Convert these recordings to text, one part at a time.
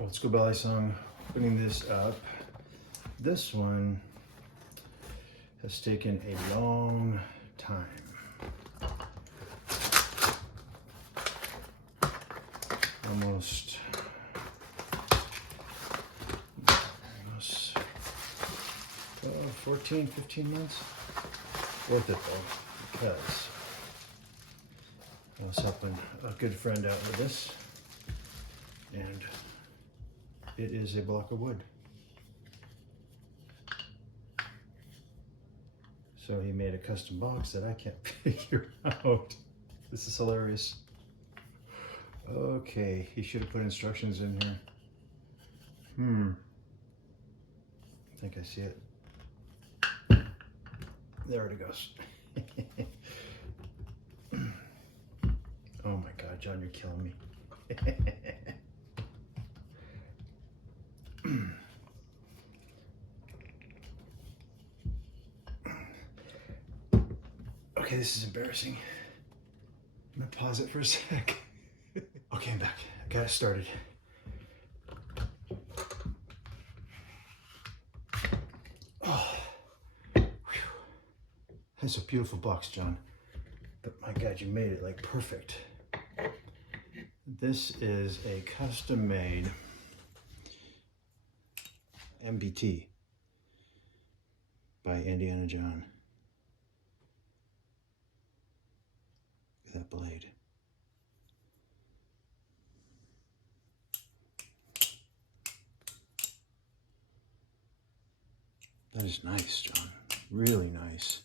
Let's go Balisong, putting this up. This one has taken a long time. Almost 14, 15 months. Worth it though, because I was helping a good friend out with this, and it is a block of wood. So he made a custom box that I can't figure out. This is hilarious. Okay, he should have put instructions in here. I think I see it. There it goes. Oh my God, John, you're killing me. Okay, this is embarrassing. I'm gonna pause it for a sec. Okay, I'm back. I got it started. Oh, whew. That's a beautiful box, John. But my God, you made it like perfect. This is a custom-made MBT by Indiana John. Look at that blade. That is nice, John. Really nice.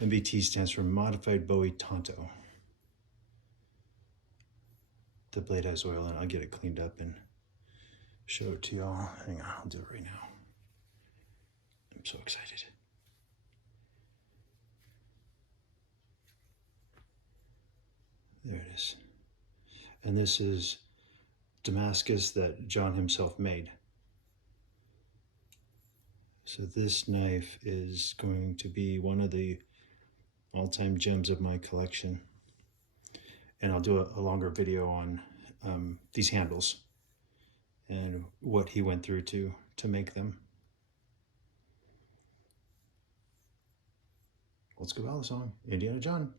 MBT stands for Modified Bowie Tonto. The blade has oil in it. I'll get it cleaned up and show it to y'all. Hang on, I'll do it right now. I'm so excited. There it is. And this is Damascus that John himself made. So this knife is going to be one of the all-time gems of my collection. And I'll do a longer video on these handles and what he went through to make them. Let's go Balisong, Indiana John.